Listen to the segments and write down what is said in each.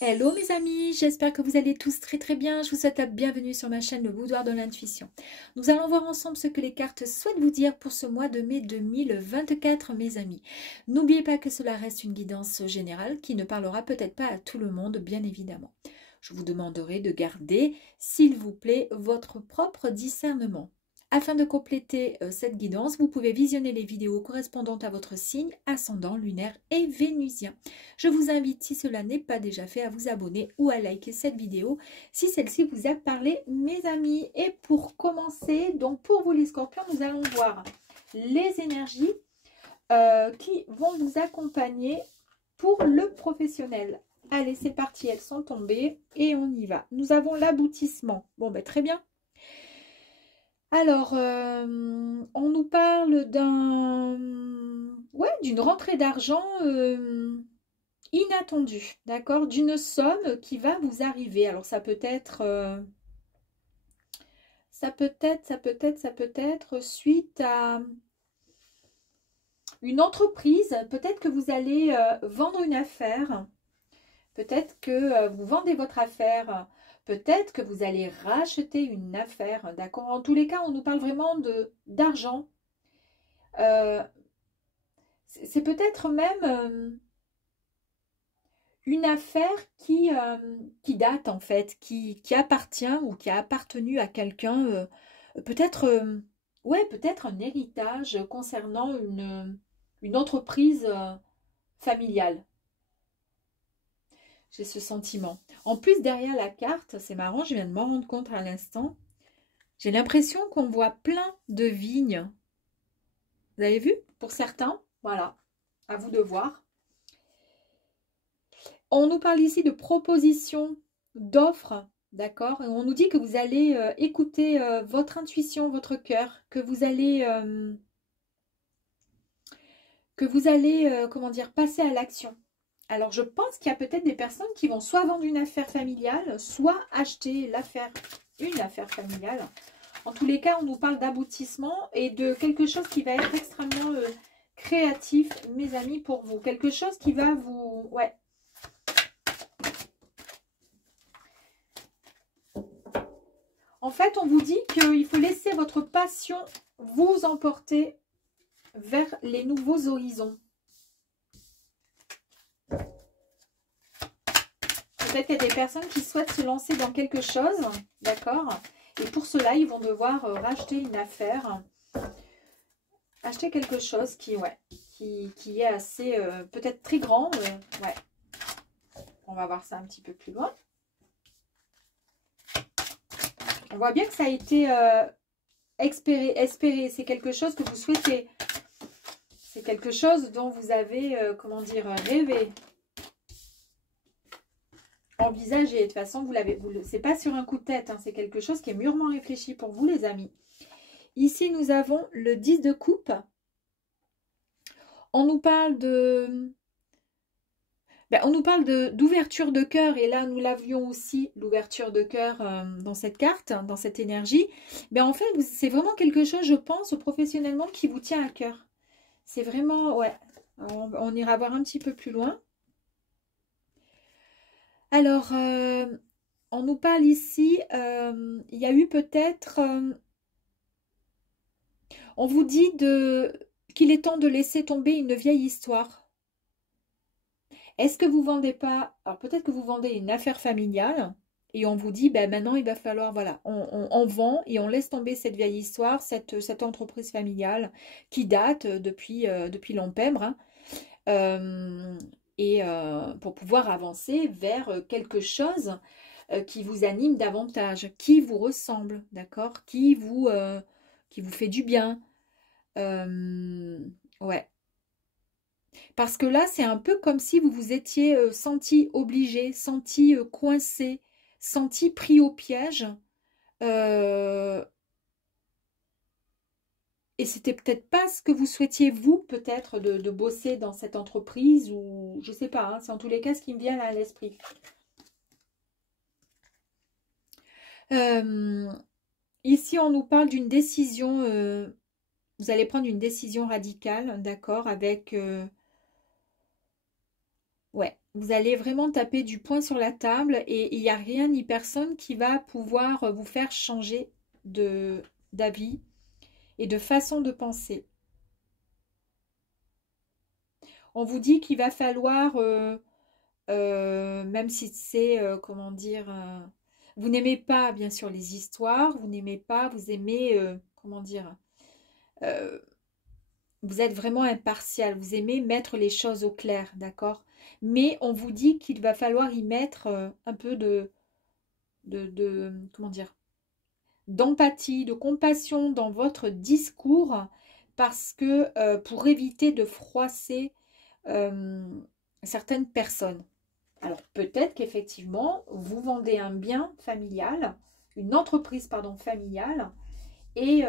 Hello mes amis, j'espère que vous allez tous très bien. Je vous souhaite la bienvenue sur ma chaîne Le Boudoir de l'Intuition. Nous allons voir ensemble ce que les cartes souhaitent vous dire pour ce mois de mai 2024 mes amis. N'oubliez pas que cela reste une guidance générale qui ne parlera peut-être pas à tout le monde bien évidemment. Je vous demanderai de garder s'il vous plaît votre propre discernement. Afin de compléter cette guidance, vous pouvez visionner les vidéos correspondantes à votre signe, ascendant, lunaire et vénusien. Je vous invite, si cela n'est pas déjà fait, à vous abonner ou à liker cette vidéo si celle-ci vous a parlé, mes amis. Et pour commencer, donc pour vous les scorpions, nous allons voir les énergies qui vont vous accompagner pour le professionnel. Allez, c'est parti, elles sont tombées et on y va. Nous avons l'aboutissement. Bon, ben très bien. Alors, on nous parle d'une rentrée d'argent inattendue, d'accord? D'une somme qui va vous arriver. Alors, ça peut être suite à une entreprise. Peut-être que vous allez vendre une affaire. Peut-être que vous vendez votre affaire. Peut-être que vous allez racheter une affaire, d'accord? En tous les cas, on nous parle vraiment d'argent. C'est peut-être même une affaire qui date en fait, qui appartient ou qui a appartenu à quelqu'un. Peut-être peut-être un héritage concernant une entreprise familiale. J'ai ce sentiment. En plus, derrière la carte, c'est marrant, je viens de m'en rendre compte à l'instant. J'ai l'impression qu'on voit plein de vignes. Vous avez vu? Pour certains, voilà. À vous de voir. On nous parle ici de propositions, d'offres, d'accord? Et on nous dit que vous allez écouter votre intuition, votre cœur, que vous allez, comment dire, passer à l'action. Alors, je pense qu'il y a peut-être des personnes qui vont soit vendre une affaire familiale, soit acheter une affaire familiale. En tous les cas, on nous parle d'aboutissement et de quelque chose qui va être extrêmement créatif, mes amis, pour vous. Quelque chose qui va vous... Ouais. En fait, on vous dit qu'il faut laisser votre passion vous emporter vers les nouveaux horizons. Peut-être qu'il y a des personnes qui souhaitent se lancer dans quelque chose, d'accord? Et pour cela, ils vont devoir racheter une affaire, acheter quelque chose qui est assez, peut-être très grand. Ouais. On va voir ça un petit peu plus loin. On voit bien que ça a été espéré. C'est quelque chose que vous souhaitez. C'est quelque chose dont vous avez, comment dire, rêvé. Envisagé. De toute façon, c'est pas sur un coup de tête. Hein, c'est quelque chose qui est mûrement réfléchi pour vous, les amis. Ici, nous avons le 10 de coupe. On nous parle d'ouverture de cœur. Et là, nous l'avions aussi, l'ouverture de cœur dans cette carte, dans cette énergie. Mais en fait, c'est vraiment quelque chose, je pense, professionnellement, qui vous tient à cœur. C'est vraiment, ouais. On ira voir un petit peu plus loin. Alors, on nous parle ici, il y a eu peut-être, on vous dit qu'il est temps de laisser tomber une vieille histoire. Est-ce que vous vendez pas, alors peut-être que vous vendez une affaire familiale et on vous dit, ben maintenant il va falloir, voilà, on vend et on laisse tomber cette vieille histoire, cette entreprise familiale qui date depuis longtemps, hein. Pour pouvoir avancer vers quelque chose qui vous anime davantage, qui vous ressemble, d'accord, qui vous fait du bien. Ouais. Parce que là, c'est un peu comme si vous vous étiez senti obligé, senti coincé, senti pris au piège. Euh, et c'était peut-être pas ce que vous souhaitiez, vous, peut-être, de bosser dans cette entreprise ou je sais pas, hein, c'est en tous les cas ce qui me vient à l'esprit. Ici, on nous parle d'une décision. Vous allez prendre une décision radicale, d'accord, avec Ouais, vous allez vraiment taper du poing sur la table et il n'y a rien ni personne qui va pouvoir vous faire changer de d'avis et de façon de penser. On vous dit qu'il va falloir, même si c'est, comment dire, vous n'aimez pas bien sûr les histoires, vous n'aimez pas, vous aimez, comment dire, euh, vous êtes vraiment impartial, vous aimez mettre les choses au clair, d'accord? Mais on vous dit qu'il va falloir y mettre un peu comment dire, d'empathie, de compassion dans votre discours parce que pour éviter de froisser euh, certaines personnes. Alors peut-être qu'effectivement, vous vendez un bien familial, une entreprise, pardon, familiale, et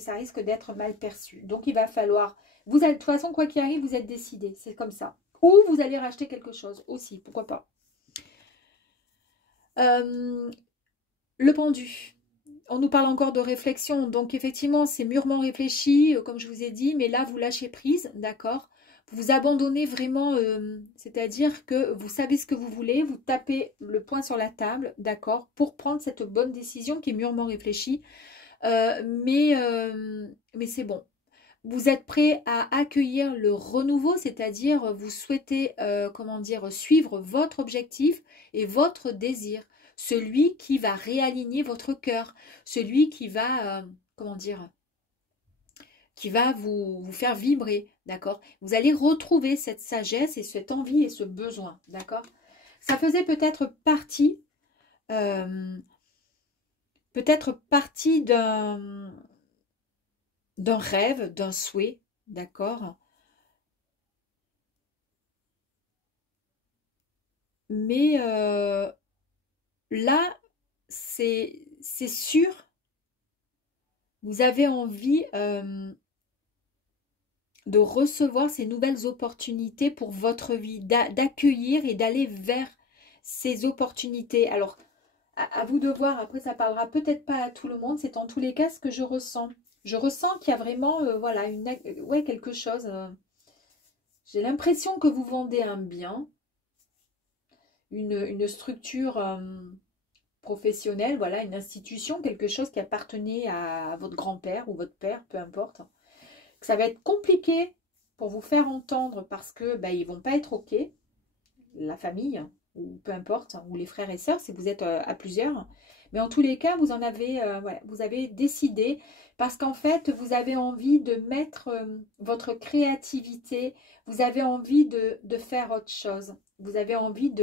ça risque d'être mal perçu. Donc il va falloir, vous allez, de toute façon, quoi qu'il arrive, vous êtes décidé, c'est comme ça. Ou vous allez racheter quelque chose aussi, pourquoi pas. Euh, le pendu. On nous parle encore de réflexion, donc effectivement, c'est mûrement réfléchi, comme je vous ai dit, mais là, vous lâchez prise, d'accord? Vous vous abandonnez vraiment, c'est-à-dire que vous savez ce que vous voulez, vous tapez le poing sur la table, d'accord, pour prendre cette bonne décision qui est mûrement réfléchie. Mais c'est bon. Vous êtes prêt à accueillir le renouveau, c'est-à-dire vous souhaitez, comment dire, suivre votre objectif et votre désir, celui qui va réaligner votre cœur, celui qui va, comment dire, qui va vous faire vibrer, d'accord? Vous allez retrouver cette sagesse et cette envie et ce besoin, d'accord? Ça faisait euh, peut-être partie d'un rêve, d'un souhait, d'accord? Mais là, c'est sûr, vous avez envie de recevoir ces nouvelles opportunités pour votre vie, d'accueillir et d'aller vers ces opportunités. Alors, à vous de voir, après ça parlera peut-être pas à tout le monde, c'est en tous les cas ce que je ressens. Je ressens qu'il y a vraiment, voilà, ouais, quelque chose. J'ai l'impression que vous vendez un bien, une structure professionnelle, voilà, une institution, quelque chose qui appartenait à votre grand-père ou votre père, peu importe. Que ça va être compliqué pour vous faire entendre parce que bah, ils vont pas être OK, la famille, ou peu importe, ou les frères et sœurs, si vous êtes à plusieurs. Mais en tous les cas, vous en avez, ouais, vous avez décidé parce qu'en fait, vous avez envie de mettre votre créativité, vous avez envie de faire autre chose, vous avez envie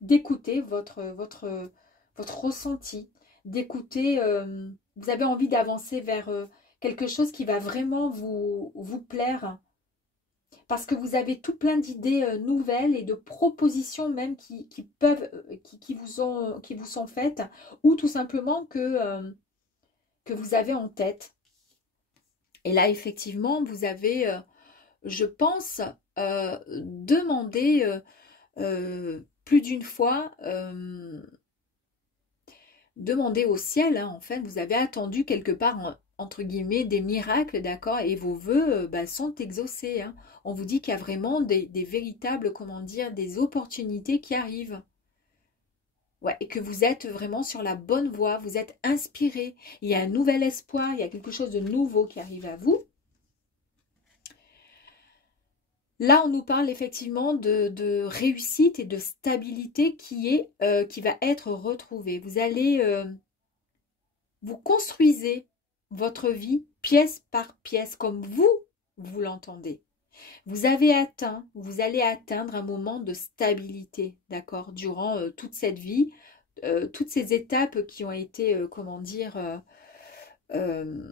d'écouter votre ressenti, d'écouter, vous avez envie d'avancer vers quelque chose qui va vraiment vous plaire, parce que vous avez tout plein d'idées nouvelles et de propositions même qui peuvent, qui vous sont faites, ou tout simplement que vous avez en tête. Et là, effectivement, vous avez, je pense, demandé plus d'une fois, demandez au ciel, hein, en fait, vous avez attendu quelque part, entre guillemets, des miracles, d'accord, et vos vœux bah, sont exaucés. Hein. On vous dit qu'il y a vraiment des véritables, comment dire, des opportunités qui arrivent. Ouais, et que vous êtes vraiment sur la bonne voie, vous êtes inspiré. Il y a un nouvel espoir, il y a quelque chose de nouveau qui arrive à vous. Là, on nous parle effectivement de réussite et de stabilité qui va être retrouvée. Vous allez vous construisez votre vie pièce par pièce comme vous l'entendez. Vous avez atteint, vous allez atteindre un moment de stabilité, d'accord, durant toute cette vie, toutes ces étapes qui ont été, comment dire, euh,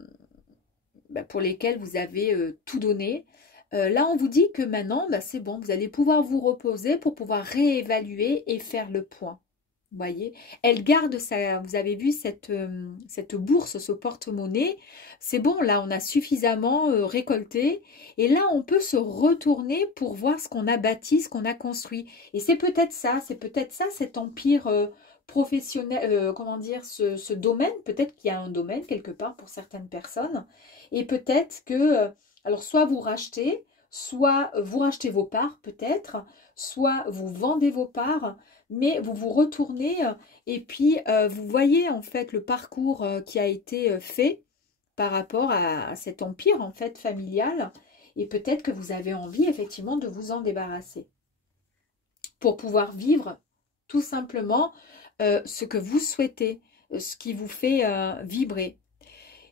bah, pour lesquelles vous avez tout donné. Là, on vous dit que maintenant, bah, c'est bon, vous allez pouvoir vous reposer pour pouvoir réévaluer et faire le point. Vous voyez, elle garde sa, vous avez vu cette bourse, ce porte-monnaie. C'est bon, là, on a suffisamment récolté. Et là, on peut se retourner pour voir ce qu'on a bâti, ce qu'on a construit. Et c'est peut-être ça, cet empire professionnel, comment dire, ce domaine. Peut-être qu'il y a un domaine quelque part pour certaines personnes. Et peut-être que, alors, soit vous rachetez, soit vous rachetez vos parts peut-être, soit vous vendez vos parts, mais vous vous retournez et puis vous voyez en fait le parcours qui a été fait par rapport à cet empire en fait familial, et peut-être que vous avez envie effectivement de vous en débarrasser pour pouvoir vivre tout simplement ce que vous souhaitez, ce qui vous fait vibrer.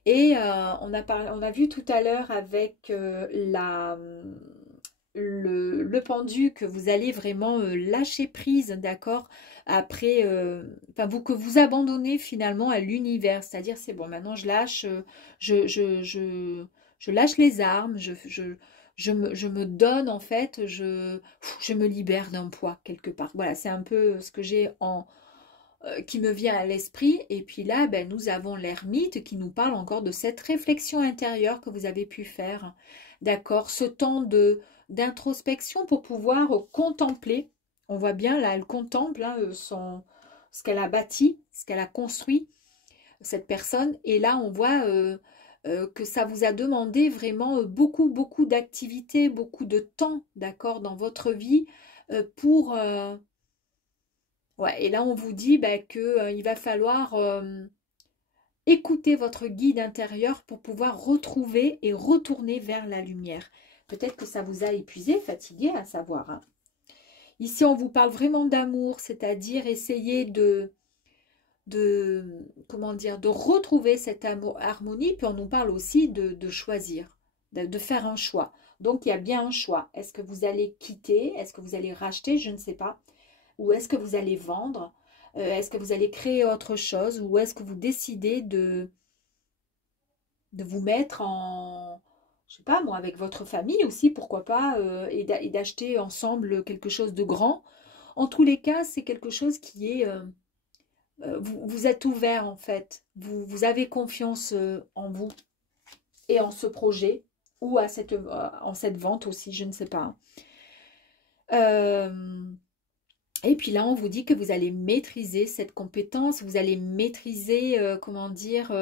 Et on a vu tout à l'heure avec le pendu que vous allez vraiment lâcher prise, d'accord, après, que vous abandonnez finalement à l'univers, c'est-à-dire c'est bon, maintenant je lâche, je lâche les armes, je me donne en fait, je me libère d'un poids quelque part. Voilà, c'est un peu ce que j'ai qui me vient à l'esprit. Et puis là, ben, nous avons l'ermite qui nous parle encore de cette réflexion intérieure que vous avez pu faire. D'accord, ce temps d'introspection pour pouvoir contempler. On voit bien là, elle contemple hein, ce qu'elle a bâti, ce qu'elle a construit, cette personne. Et là, on voit que ça vous a demandé vraiment beaucoup, beaucoup d'activités, beaucoup de temps, d'accord, dans votre vie pour... ouais, et là, on vous dit bah, qu'il va falloir écouter votre guide intérieur pour pouvoir retrouver et retourner vers la lumière. Peut-être que ça vous a épuisé, fatigué, à savoir. Hein. Ici, on vous parle vraiment d'amour, c'est-à-dire essayer comment dire, de retrouver cette harmonie. Puis on nous parle aussi de choisir, de faire un choix. Donc, il y a bien un choix. Est-ce que vous allez quitter? Est-ce que vous allez racheter? Je ne sais pas. Ou est-ce que vous allez vendre? Est-ce que vous allez créer autre chose? Ou est-ce que vous décidez de vous mettre en, je sais pas moi, avec votre famille aussi, pourquoi pas, et d'acheter ensemble quelque chose de grand. En tous les cas, c'est quelque chose qui est... vous êtes ouvert en fait. Vous avez confiance en vous et en ce projet ou en cette vente aussi, je ne sais pas. Et puis là, on vous dit que vous allez maîtriser cette compétence, vous allez maîtriser, comment dire,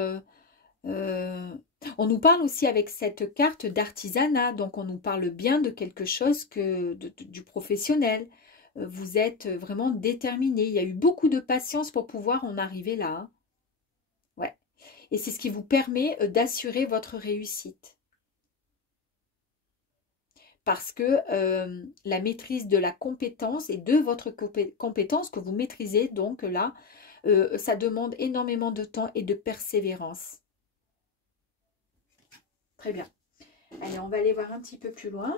on nous parle aussi avec cette carte d'artisanat, donc on nous parle bien de quelque chose du professionnel. Vous êtes vraiment déterminé. Il y a eu beaucoup de patience pour pouvoir en arriver là. Hein. Ouais. Et c'est ce qui vous permet d'assurer votre réussite. Parce que la maîtrise de la compétence et de votre compétence que vous maîtrisez, donc là, ça demande énormément de temps et de persévérance. Très bien. Allez, on va aller voir un petit peu plus loin.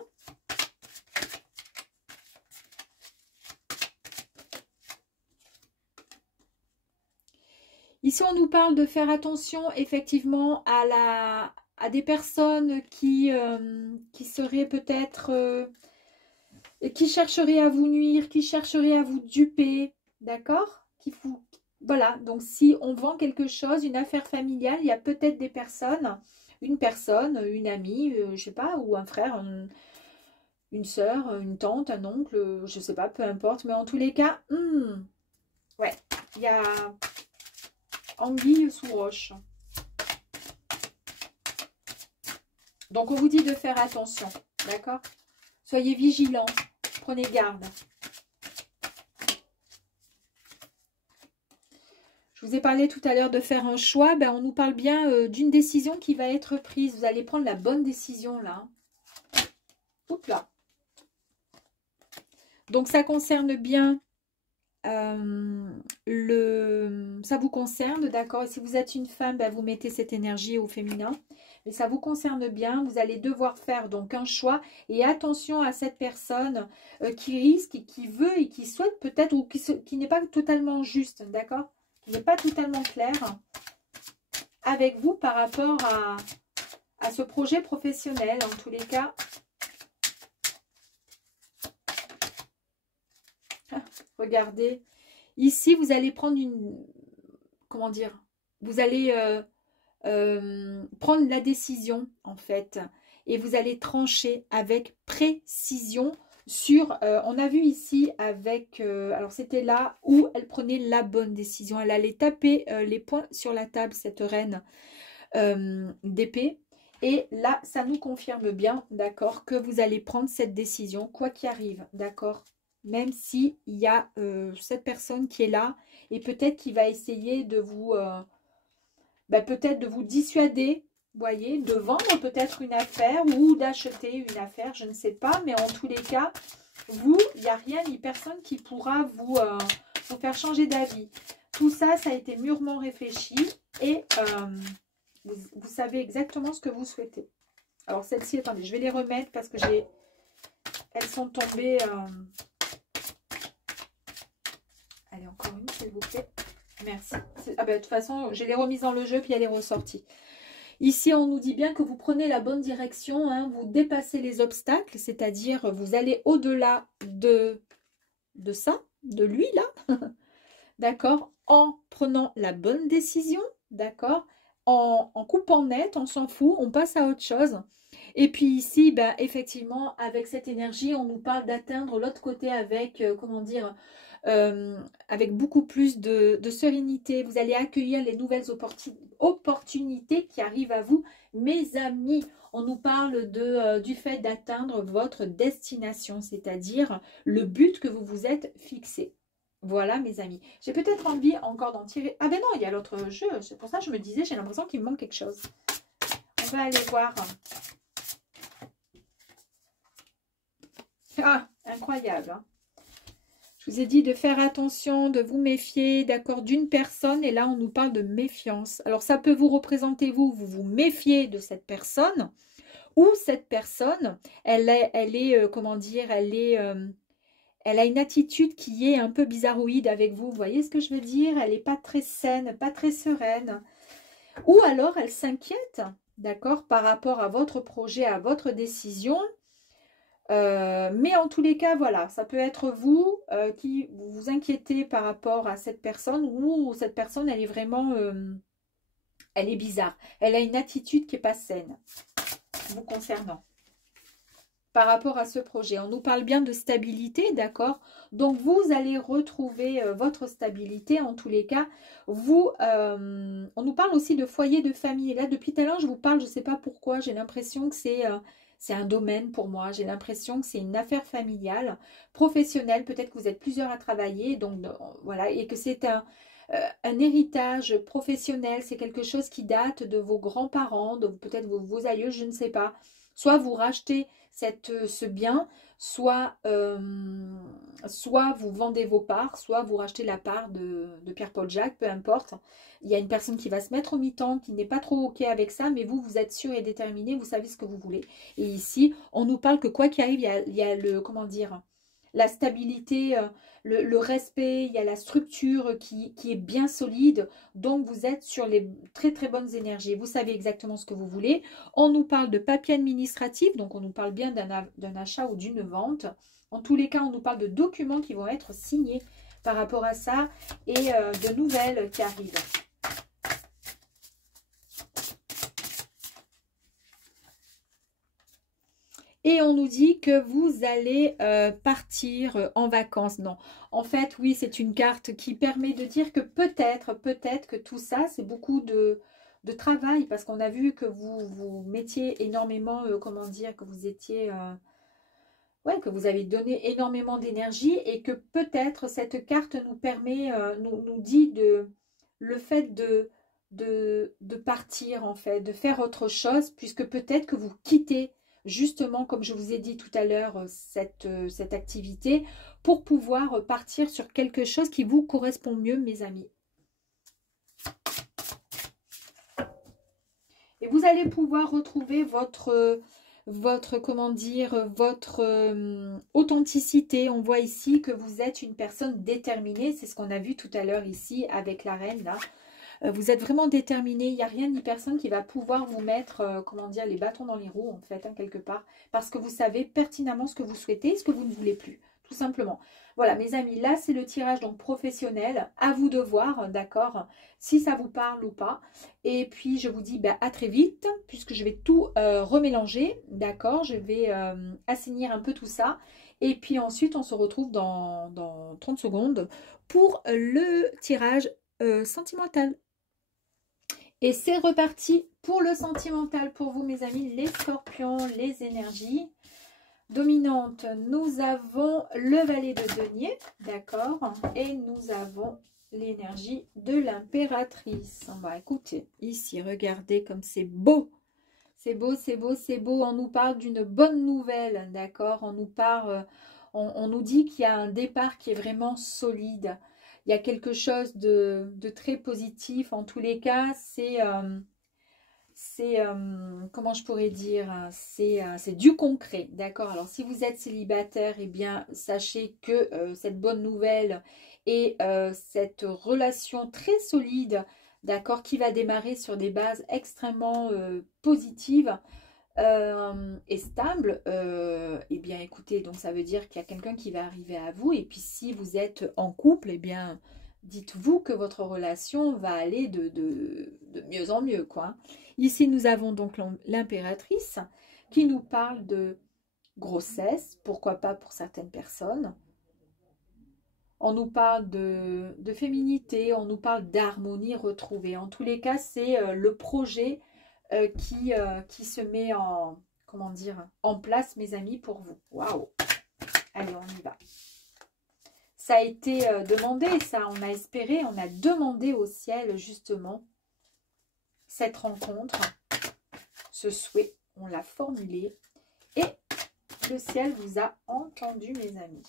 Ici, on nous parle de faire attention effectivement à des personnes qui seraient peut-être, qui chercheraient à vous nuire, qui chercheraient à vous duper, d'accord? Voilà, donc si on vend quelque chose, une affaire familiale, il y a peut-être des personnes, une personne, une amie, je ne sais pas, ou un frère, une sœur, une tante, un oncle, je ne sais pas, peu importe, mais en tous les cas, ouais, il y a anguille sous roche. Donc, on vous dit de faire attention, d'accord? Soyez vigilants, prenez garde. Je vous ai parlé tout à l'heure de faire un choix. Ben, on nous parle bien d'une décision qui va être prise. Vous allez prendre la bonne décision, là. Oups là. Donc, ça concerne bien... ça vous concerne, d'accord? Et si vous êtes une femme, ben, vous mettez cette énergie au féminin. Mais ça vous concerne bien. Vous allez devoir faire donc un choix. Et attention à cette personne qui risque, et qui veut et qui souhaite peut-être, ou qui n'est pas totalement juste, d'accord? Qui n'est pas totalement clair avec vous par rapport à ce projet professionnel, en tous les cas. Regardez, ici, vous allez prendre une... Comment dire? Vous allez prendre la décision, en fait. Et vous allez trancher avec précision sur... on a vu ici avec... alors, c'était là où elle prenait la bonne décision. Elle allait taper les poings sur la table, cette reine d'épée. Et là, ça nous confirme bien, d'accord, que vous allez prendre cette décision, quoi qu'il arrive, d'accord. Même s'il y a cette personne qui est là et peut-être qui va essayer de vous, peut-être de vous dissuader, voyez, de vendre peut-être une affaire ou d'acheter une affaire, je ne sais pas. Mais en tous les cas, vous, il n'y a rien ni personne qui pourra vous faire changer d'avis. Tout ça, ça a été mûrement réfléchi et vous savez exactement ce que vous souhaitez. Alors celle-ci, attendez, je vais les remettre parce que elles sont tombées. Allez, encore une, s'il vous plaît. Merci. Ah ben, de toute façon, je l'ai remise dans le jeu, puis elle est ressortie. Ici, on nous dit bien que vous prenez la bonne direction, hein, vous dépassez les obstacles, c'est-à-dire vous allez au-delà de ça, de lui, là, d'accord, en prenant la bonne décision, d'accord, en coupant net, on s'en fout, on passe à autre chose. Et puis ici, ben, effectivement, avec cette énergie, on nous parle d'atteindre l'autre côté avec, comment dire, avec beaucoup plus de sérénité. Vous allez accueillir les nouvelles opportunités qui arrivent à vous. Mes amis, on nous parle du fait d'atteindre votre destination, c'est-à-dire le but que vous vous êtes fixé. Voilà, mes amis. J'ai peut-être envie encore d'en tirer. Ah ben non, il y a l'autre jeu. C'est pour ça que je me disais, j'ai l'impression qu'il me manque quelque chose. On va aller voir. Ah, incroyable, hein. Je vous ai dit de faire attention, de vous méfier, d'accord, d'une personne. Et là, on nous parle de méfiance. Alors, ça peut vous représenter, vous vous méfiez de cette personne. Ou cette personne, elle est comment dire, elle a une attitude qui est un peu bizarroïde avec vous. Vous voyez ce que je veux dire? Elle n'est pas très saine, pas très sereine. Ou alors, elle s'inquiète, d'accord, par rapport à votre projet, à votre décision. Mais en tous les cas, voilà, ça peut être vous qui vous inquiétez par rapport à cette personne ou cette personne, elle est vraiment, elle est bizarre. Elle a une attitude qui n'est pas saine vous concernant. Par rapport à ce projet, on nous parle bien de stabilité, d'accord? Donc, vous allez retrouver votre stabilité en tous les cas. Vous, on nous parle aussi de foyer, de famille. Et là, depuis tout à l'heure, je vous parle, je ne sais pas pourquoi, j'ai l'impression que c'est un domaine pour moi. J'ai l'impression que c'est une affaire familiale, professionnelle. Peut-être que vous êtes plusieurs à travailler, donc voilà, et que c'est un héritage professionnel. C'est quelque chose qui date de vos grands-parents, de peut-être vos aïeux, je ne sais pas. Soit vous rachetez ce bien, soit vous vendez vos parts, soit vous rachetez la part de Pierre-Paul Jacques, peu importe. Il y a une personne qui va se mettre au mi-temps, qui n'est pas trop OK avec ça, mais vous êtes sûr et déterminé, vous savez ce que vous voulez. Et ici, on nous parle que quoi qu'il arrive, il y a le, comment dire, la stabilité, le respect, il y a la structure qui est bien solide. Donc, vous êtes sur les très très bonnes énergies. Vous savez exactement ce que vous voulez. On nous parle de papier administratif, donc on nous parle bien d'un achat ou d'une vente. En tous les cas, on nous parle de documents qui vont être signés par rapport à ça et de nouvelles qui arrivent. Et on nous dit que vous allez partir en vacances. Non, en fait, oui, c'est une carte qui permet de dire que peut-être que tout ça, c'est beaucoup de travail. Parce qu'on a vu que vous mettiez énormément, comment dire, que vous étiez... ouais, que vous avez donné énormément d'énergie et que peut-être cette carte nous permet, nous dit le fait de partir en fait, de faire autre chose, puisque peut-être que vous quittez justement, comme je vous ai dit tout à l'heure, cette activité pour pouvoir partir sur quelque chose qui vous correspond mieux, mes amis. Et vous allez pouvoir retrouver votre comment dire, votre authenticité. On voit ici que vous êtes une personne déterminée. C'est ce qu'on a vu tout à l'heure ici avec la reine, là. Vous êtes vraiment déterminé. Il n'y a rien ni personne qui va pouvoir vous mettre, comment dire, les bâtons dans les roues, en fait, hein, quelque part. Parce que vous savez pertinemment ce que vous souhaitez et ce que vous ne voulez plus, tout simplement. Voilà, mes amis, là, c'est le tirage donc professionnel. À vous de voir, d'accord, si ça vous parle ou pas. Et puis, je vous dis à très vite, puisque je vais tout remélanger, d'accord. Je vais assainir un peu tout ça. Et puis ensuite, on se retrouve dans 30 secondes pour le tirage sentimental. Et c'est reparti pour le sentimental pour vous, mes amis, les scorpions, les énergies dominantes. Nous avons le valet de denier, d'accord, et nous avons l'énergie de l'impératrice. Bah, écoutez, ici, regardez comme c'est beau. C'est beau, c'est beau, c'est beau. On nous parle d'une bonne nouvelle, d'accord. On nous parle, on nous dit qu'il y a un départ qui est vraiment solide. Il y a quelque chose de très positif. En tous les cas, comment je pourrais dire, c'est du concret, d'accord. Alors, si vous êtes célibataire, eh bien, sachez que cette bonne nouvelle et cette relation très solide, d'accord, qui va démarrer sur des bases extrêmement positives et stables, eh bien, écoutez, donc ça veut dire qu'il y a quelqu'un qui va arriver à vous. Et puis, si vous êtes en couple, eh bien, dites-vous que votre relation va aller de mieux en mieux, quoi. Ici, nous avons donc l'impératrice qui nous parle de grossesse, pourquoi pas pour certaines personnes. On nous parle de féminité, on nous parle d'harmonie retrouvée. En tous les cas, c'est le projet qui se met en, comment dire, en place, mes amis, pour vous. Waouh! Allez, on y va. Ça a été demandé, ça, on a espéré, on a demandé au ciel, justement, cette rencontre, ce souhait, on l'a formulé. Et le ciel vous a entendu, mes amis.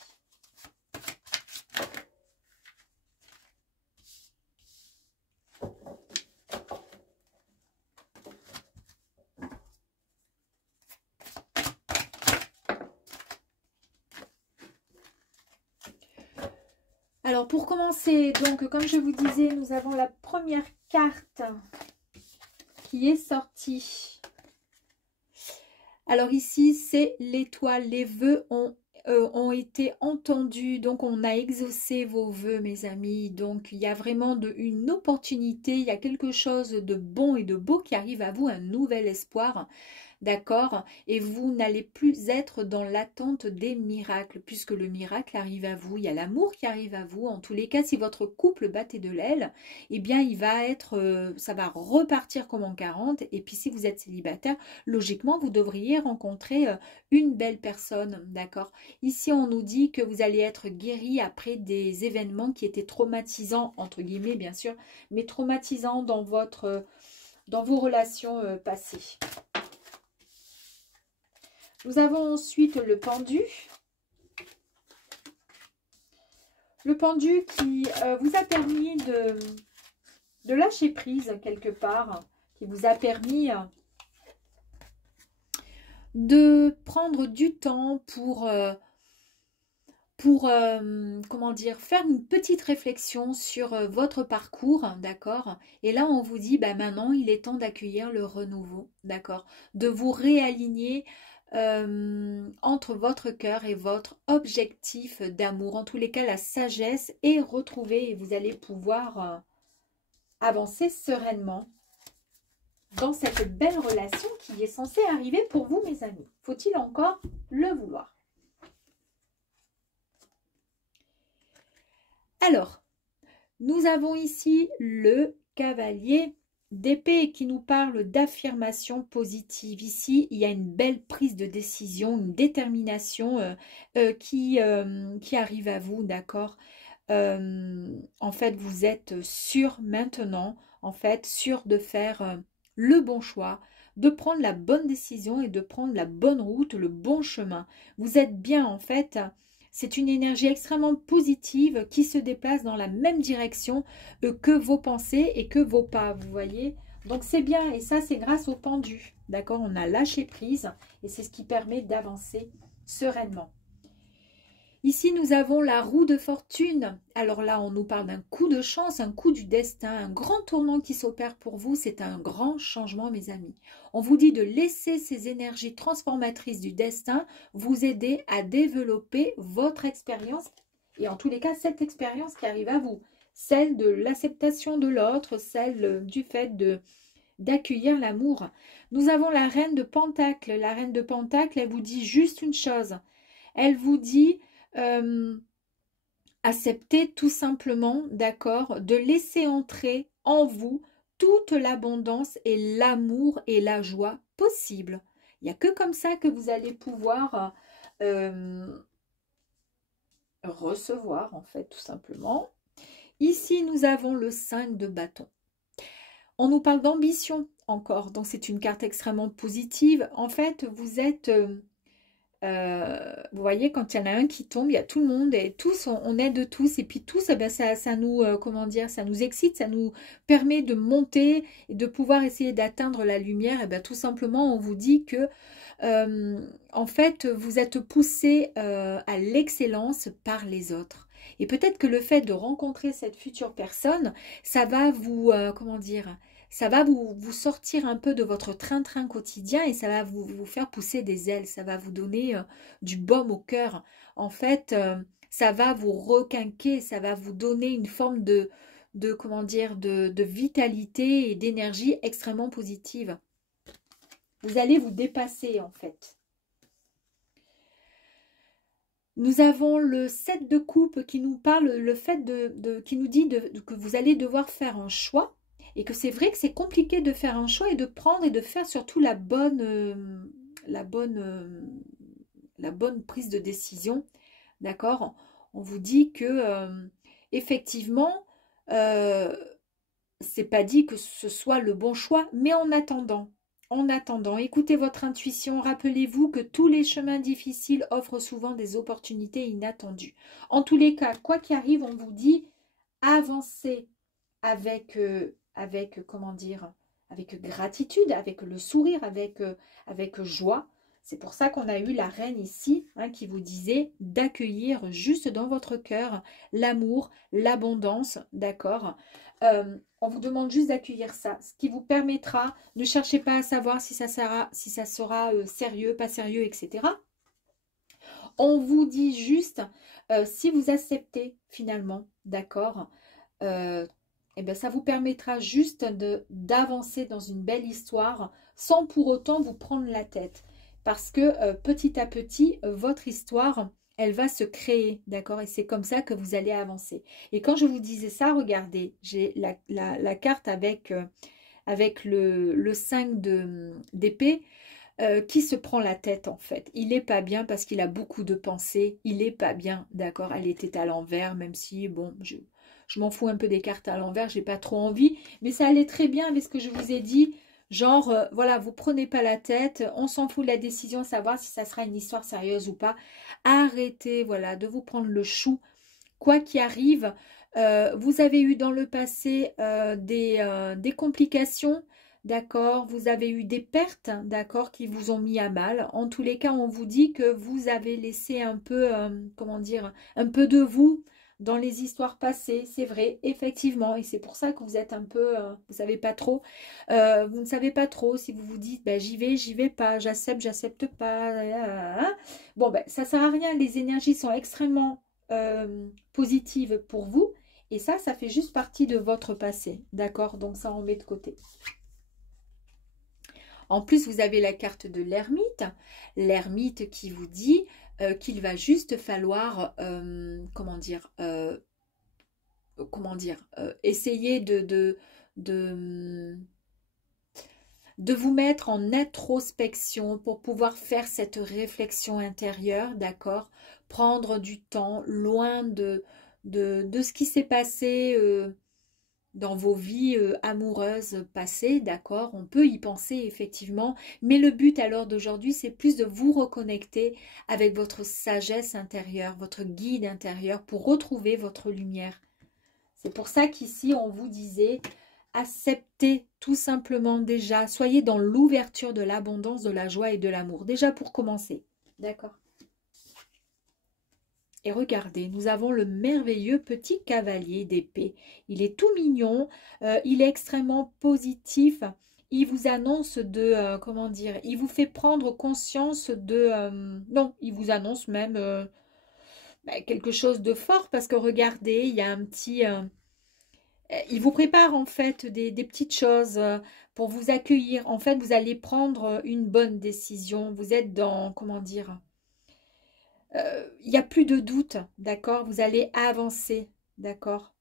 Alors, pour commencer, donc, comme je vous disais, nous avons la première carte qui est sortie. Alors ici, c'est l'étoile. Les vœux ont été entendus, donc on a exaucé vos vœux, mes amis. Donc, il y a vraiment une opportunité, il y a quelque chose de bon et de beau qui arrive à vous, un nouvel espoir. D'accord? Et vous n'allez plus être dans l'attente des miracles, puisque le miracle arrive à vous. Il y a l'amour qui arrive à vous. En tous les cas, si votre couple battait de l'aile, eh bien, il va être, ça va repartir comme en 40. Et puis, si vous êtes célibataire, logiquement, vous devriez rencontrer une belle personne. D'accord? Ici, on nous dit que vous allez être guéri après des événements qui étaient traumatisants, entre guillemets, bien sûr, mais traumatisants dans vos relations passées. Nous avons ensuite le pendu. Le pendu qui vous a permis de lâcher prise quelque part, qui vous a permis de prendre du temps pour comment dire, faire une petite réflexion sur votre parcours, d'accord. Et là, on vous dit, bah, maintenant, il est temps d'accueillir le renouveau, d'accord, de vous réaligner entre votre cœur et votre objectif d'amour. En tous les cas, la sagesse est retrouvée et vous allez pouvoir avancer sereinement dans cette belle relation qui est censée arriver pour vous, mes amis. Faut-il encore le vouloir? Alors, nous avons ici le cavalier d'épée qui nous parle d'affirmation positive. Ici, il y a une belle prise de décision, une détermination qui arrive à vous, d'accord. En fait, vous êtes sûr maintenant, en fait, sûr de faire le bon choix, de prendre la bonne décision et de prendre la bonne route, le bon chemin. Vous êtes bien, en fait. C'est une énergie extrêmement positive qui se déplace dans la même direction que vos pensées et que vos pas, vous voyez. Donc c'est bien, et ça c'est grâce au pendu, d'accord. On a lâché prise et c'est ce qui permet d'avancer sereinement. Ici, nous avons la roue de fortune. Alors là, on nous parle d'un coup de chance, un coup du destin, un grand tournant qui s'opère pour vous. C'est un grand changement, mes amis. On vous dit de laisser ces énergies transformatrices du destin vous aider à développer votre expérience. Et en tous les cas, cette expérience qui arrive à vous. Celle de l'acceptation de l'autre, celle du fait d'accueillir l'amour. Nous avons la reine de Pentacle. La reine de Pentacle, elle vous dit juste une chose. Elle vous dit... acceptez tout simplement, d'accord, de laisser entrer en vous toute l'abondance et l'amour et la joie possible. Il n'y a que comme ça que vous allez pouvoir recevoir, en fait, tout simplement. Ici, nous avons le 5 de bâton. On nous parle d'ambition encore, donc c'est une carte extrêmement positive. En fait, vous êtes, vous voyez, quand il y en a un qui tombe, il y a tout le monde et tous, on aide tous. Et puis tous, eh ben, ça nous, comment dire, ça nous excite, ça nous permet de monter et de pouvoir essayer d'atteindre la lumière. Et bien, tout simplement, on vous dit que, en fait, vous êtes poussé à l'excellence par les autres. Et peut-être que le fait de rencontrer cette future personne, ça va vous, comment dire, ça va vous sortir un peu de votre train-train quotidien et ça va vous faire pousser des ailes, ça va vous donner du baume au cœur. En fait, ça va vous requinquer, ça va vous donner une forme de comment dire, de vitalité et d'énergie extrêmement positive. Vous allez vous dépasser en fait. Nous avons le 7 de coupe qui nous parle, le fait qui nous dit que vous allez devoir faire un choix et que c'est vrai que c'est compliqué de faire un choix et de prendre et de faire surtout la bonne prise de décision. D'accord? On vous dit que effectivement, c'est pas dit que ce soit le bon choix, mais en attendant, écoutez votre intuition, rappelez-vous que tous les chemins difficiles offrent souvent des opportunités inattendues. En tous les cas, quoi qu'il arrive, on vous dit avancez avec, comment dire, avec gratitude, avec le sourire, avec joie. C'est pour ça qu'on a eu la reine ici, hein, qui vous disait d'accueillir juste dans votre cœur l'amour, l'abondance, d'accord. On vous demande juste d'accueillir ça, ce qui vous permettra, ne cherchez pas à savoir si ça sera sérieux, pas sérieux, etc. On vous dit juste, si vous acceptez finalement, d'accord, eh bien, ça vous permettra juste d'avancer dans une belle histoire sans pour autant vous prendre la tête. Parce que petit à petit, votre histoire, elle va se créer, d'accord? Et c'est comme ça que vous allez avancer. Et quand je vous disais ça, regardez, j'ai la carte avec le 5 d'épée qui se prend la tête en fait. Il n'est pas bien parce qu'il a beaucoup de pensées. Il n'est pas bien, d'accord? Elle était à l'envers, même si, bon, je m'en fous un peu des cartes à l'envers, j'ai pas trop envie. Mais ça allait très bien avec ce que je vous ai dit. Genre, voilà, vous prenez pas la tête, on s'en fout de la décision, savoir si ça sera une histoire sérieuse ou pas. Arrêtez, voilà, de vous prendre le chou. Quoi qu'il arrive, vous avez eu dans le passé des complications, d'accord? Vous avez eu des pertes, d'accord, qui vous ont mis à mal. En tous les cas, on vous dit que vous avez laissé un peu, comment dire, un peu de vous dans les histoires passées, c'est vrai, effectivement, et c'est pour ça que vous êtes un peu, vous savez pas trop, vous ne savez pas trop si vous vous dites, ben, j'y vais pas, j'accepte pas, bon, ben, ça sert à rien, les énergies sont extrêmement positives pour vous, et ça fait juste partie de votre passé, d'accord? Donc ça, on met de côté. En plus, vous avez la carte de l'ermite qui vous dit qu'il va juste falloir, essayer de vous mettre en introspection pour pouvoir faire cette réflexion intérieure, d'accord? Prendre du temps loin de ce qui s'est passé dans vos vies amoureuses passées, d'accord? On peut y penser effectivement, mais le but à l'heure d'aujourd'hui, c'est plus de vous reconnecter avec votre sagesse intérieure, votre guide intérieur pour retrouver votre lumière. C'est pour ça qu'ici, on vous disait, acceptez tout simplement déjà, soyez dans l'ouverture de l'abondance, de la joie et de l'amour. Déjà pour commencer, d'accord? Et regardez, nous avons le merveilleux petit cavalier d'épée. Il est tout mignon, il est extrêmement positif. Il vous annonce comment dire, il vous fait prendre conscience non, il vous annonce même quelque chose de fort parce que regardez, il y a un petit... il vous prépare en fait des petites choses pour vous accueillir. En fait, vous allez prendre une bonne décision. Vous êtes dans, comment dire... il n'y a plus de doute, d'accord? Vous allez avancer, d'accord?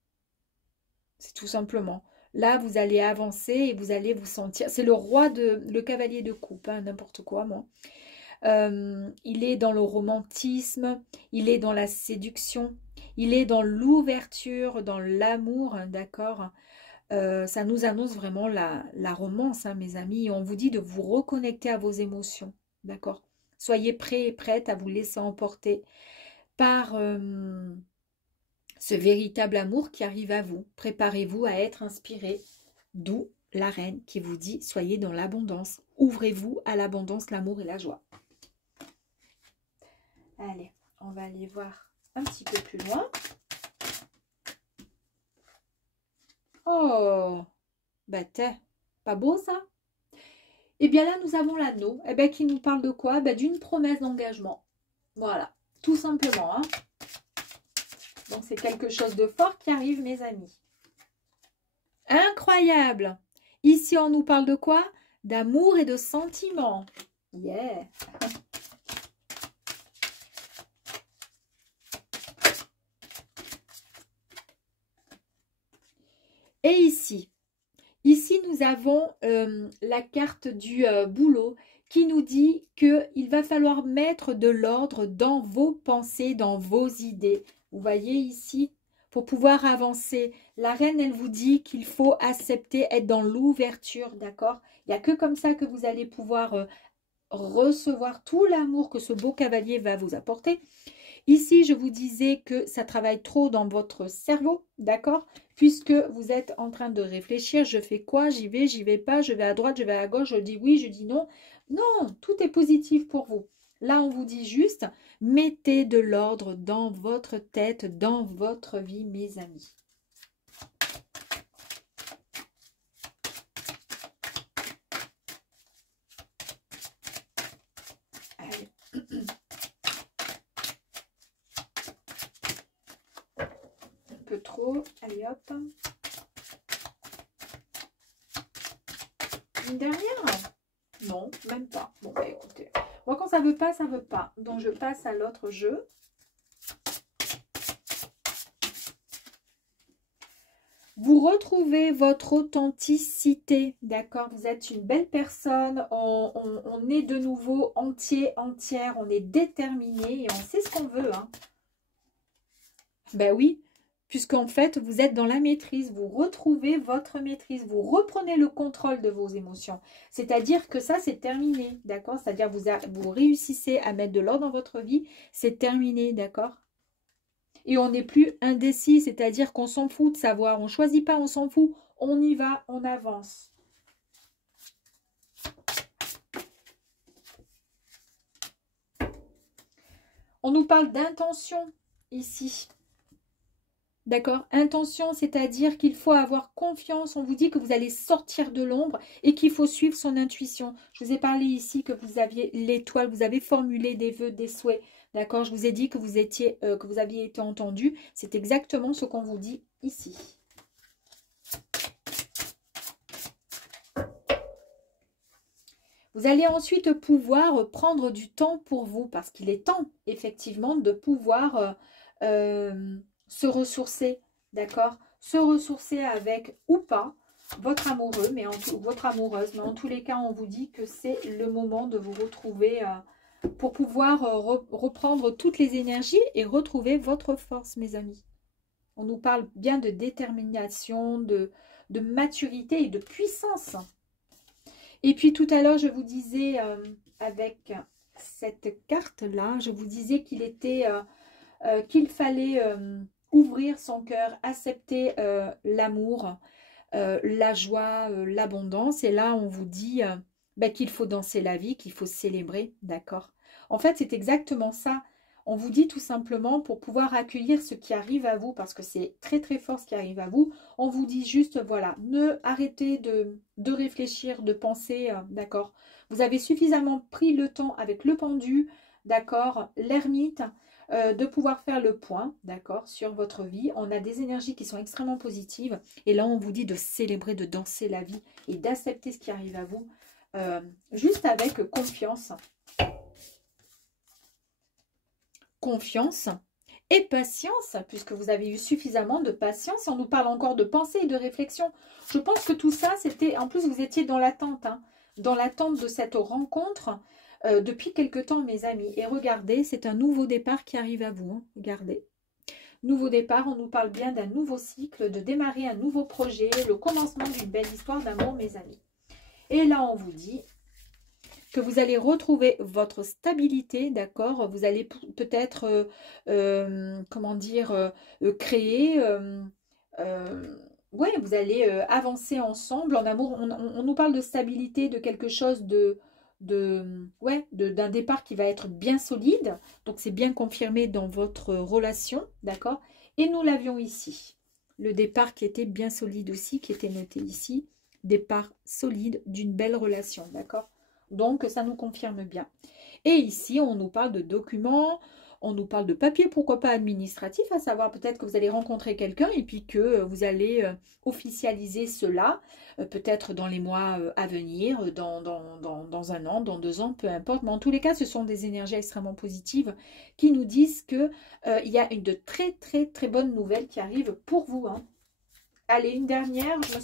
C'est tout simplement. Là, vous allez avancer et vous allez vous sentir... C'est le cavalier de coupe, hein, n'importe quoi, moi. Il est dans le romantisme, il est dans la séduction, il est dans l'ouverture, dans l'amour, hein, d'accord. Ça nous annonce vraiment la romance, hein, mes amis. Et on vous dit de vous reconnecter à vos émotions, d'accord. Soyez prêts et prêtes à vous laisser emporter par ce véritable amour qui arrive à vous. Préparez-vous à être inspiré, d'où la reine qui vous dit soyez dans l'abondance. Ouvrez-vous à l'abondance, l'amour et la joie. Allez, on va aller voir un petit peu plus loin. Oh, bah t'es, pas beau ça? Et bien là, nous avons l'anneau, qui nous parle de quoi? D'une promesse d'engagement. Voilà, tout simplement. Hein. Donc c'est quelque chose de fort qui arrive, mes amis. Incroyable! Ici, on nous parle de quoi? D'amour et de sentiments. Yeah! Et ici nous avons la carte du boulot qui nous dit qu'il va falloir mettre de l'ordre dans vos pensées, dans vos idées. Vous voyez ici, pour pouvoir avancer, la reine, elle vous dit qu'il faut accepter, être dans l'ouverture, d'accord? Il n'y a que comme ça que vous allez pouvoir recevoir tout l'amour que ce beau cavalier va vous apporter. Ici, je vous disais que ça travaille trop dans votre cerveau, d'accord? Puisque vous êtes en train de réfléchir, je fais quoi? J'y vais pas, je vais à droite, je vais à gauche, je dis oui, je dis non. Non, tout est positif pour vous. Là, on vous dit juste, mettez de l'ordre dans votre tête, dans votre vie, mes amis. Allez. Trop, allez hop, une dernière? Non, même pas. Bon, bah, écoutez, moi quand ça veut pas, ça veut pas, donc je passe à l'autre jeu. Vous retrouvez votre authenticité, d'accord? Vous êtes une belle personne, on est de nouveau entier, entière, on est déterminé et on sait ce qu'on veut, hein. Ben oui, puisqu'en fait, vous êtes dans la maîtrise, vous retrouvez votre maîtrise, vous reprenez le contrôle de vos émotions. C'est-à-dire que ça, c'est terminé, d'accord? C'est-à-dire vous réussissez à mettre de l'ordre dans votre vie, c'est terminé, d'accord? Et on n'est plus indécis, c'est-à-dire qu'on s'en fout de savoir, on ne choisit pas, on s'en fout, on y va, on avance. On nous parle d'intention ici. D'accord? Intention, c'est-à-dire qu'il faut avoir confiance. On vous dit que vous allez sortir de l'ombre et qu'il faut suivre son intuition. Je vous ai parlé ici que vous aviez l'étoile, vous avez formulé des vœux, des souhaits. D'accord? Je vous ai dit que vous aviez été entendu. C'est exactement ce qu'on vous dit ici. Vous allez ensuite pouvoir prendre du temps pour vous parce qu'il est temps, effectivement, de pouvoir se ressourcer, d'accord? Se ressourcer avec ou pas votre amoureux, votre amoureuse, mais en tous les cas, on vous dit que c'est le moment de vous retrouver pour pouvoir reprendre toutes les énergies et retrouver votre force, mes amis. On nous parle bien de détermination, de maturité et de puissance. Et puis tout à l'heure, je vous disais avec cette carte-là, je vous disais qu'il fallait ouvrir son cœur, accepter l'amour, la joie, l'abondance. Et là, on vous dit qu'il faut danser la vie, qu'il faut célébrer, d'accord? En fait, c'est exactement ça. On vous dit tout simplement pour pouvoir accueillir ce qui arrive à vous, parce que c'est très très fort ce qui arrive à vous. On vous dit juste, voilà, arrêtez de réfléchir, de penser, d'accord? Vous avez suffisamment pris le temps avec le pendu, d'accord? L'ermite, de pouvoir faire le point, d'accord, sur votre vie. On a des énergies qui sont extrêmement positives. Et là, on vous dit de célébrer, de danser la vie et d'accepter ce qui arrive à vous, juste avec confiance. Confiance et patience, puisque vous avez eu suffisamment de patience. On nous parle encore de pensée et de réflexion. Je pense que tout ça, c'était... En plus, vous étiez dans l'attente, hein, dans l'attente de cette rencontre depuis quelque temps, mes amis. Et regardez, c'est un nouveau départ qui arrive à vous. Hein. Regardez. Nouveau départ, on nous parle bien d'un nouveau cycle, de démarrer un nouveau projet, le commencement d'une belle histoire d'amour, mes amis. Et là, on vous dit que vous allez retrouver votre stabilité, d'accord? Vous allez peut-être, comment dire, créer... ouais, vous allez avancer ensemble en amour. On nous parle de stabilité, de quelque chose d'un départ qui va être bien solide. Donc, c'est bien confirmé dans votre relation, d'accord? Et nous l'avions ici. Le départ qui était bien solide aussi, qui était noté ici. Départ solide d'une belle relation, d'accord? Donc, ça nous confirme bien. Et ici, on nous parle de documents, on nous parle de papier, pourquoi pas administratif, à savoir peut-être que vous allez rencontrer quelqu'un et puis que vous allez officialiser cela, peut-être dans les mois à venir, dans un an, dans 2 ans, peu importe. Mais en tous les cas, ce sont des énergies extrêmement positives qui nous disent qu'il y a de très, très, très bonnes nouvelles qui arrivent pour vous. Hein. Allez, une dernière, je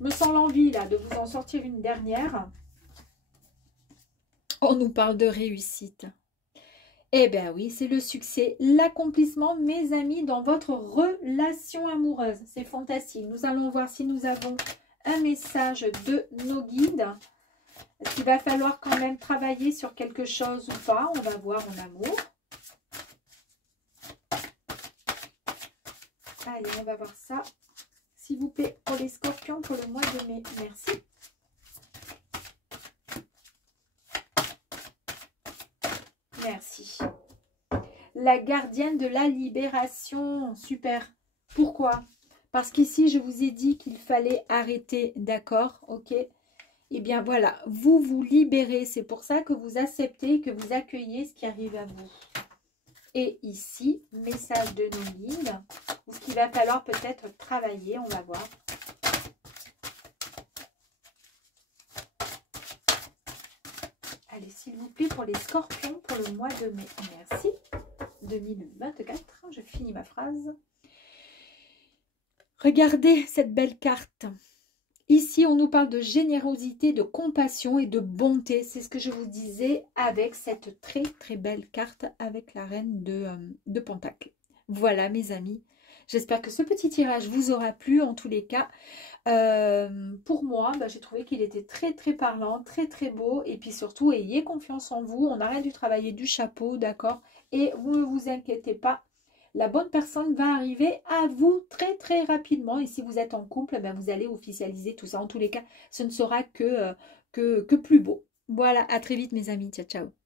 me sens l'envie là de vous en sortir une dernière. On nous parle de réussite. Eh bien oui, c'est le succès, l'accomplissement, mes amis, dans votre relation amoureuse. C'est fantastique. Nous allons voir si nous avons un message de nos guides. Est-ce qu'il va falloir quand même travailler sur quelque chose ou pas? On va voir en amour. Allez, on va voir ça. S'il vous plaît, pour les scorpions, pour le mois de mai. Merci. Merci. La gardienne de la libération. Super. Pourquoi? Parce qu'ici, je vous ai dit qu'il fallait arrêter. D'accord? Ok. Eh bien, voilà. Vous vous libérez. C'est pour ça que vous acceptez, que vous accueillez ce qui arrive à vous. Et ici, message de nos guides. Ou ce qu'il va falloir peut-être travailler. On va voir. Allez, s'il vous plaît, pour les scorpions, pour le mois de mai. Merci. 2024. Je finis ma phrase. Regardez cette belle carte. Ici, on nous parle de générosité, de compassion et de bonté. C'est ce que je vous disais avec cette très, très belle carte avec la reine de Pentacle. Voilà, mes amis. J'espère que ce petit tirage vous aura plu. En tous les cas, pour moi, j'ai trouvé qu'il était très, très parlant, très, très beau. Et puis surtout, ayez confiance en vous. On arrête du travailler du chapeau, d'accord? Et vous ne vous inquiétez pas. La bonne personne va arriver à vous très très rapidement. Et si vous êtes en couple, vous allez officialiser tout ça. En tous les cas, ce ne sera que plus beau. Voilà, à très vite mes amis. Ciao, ciao.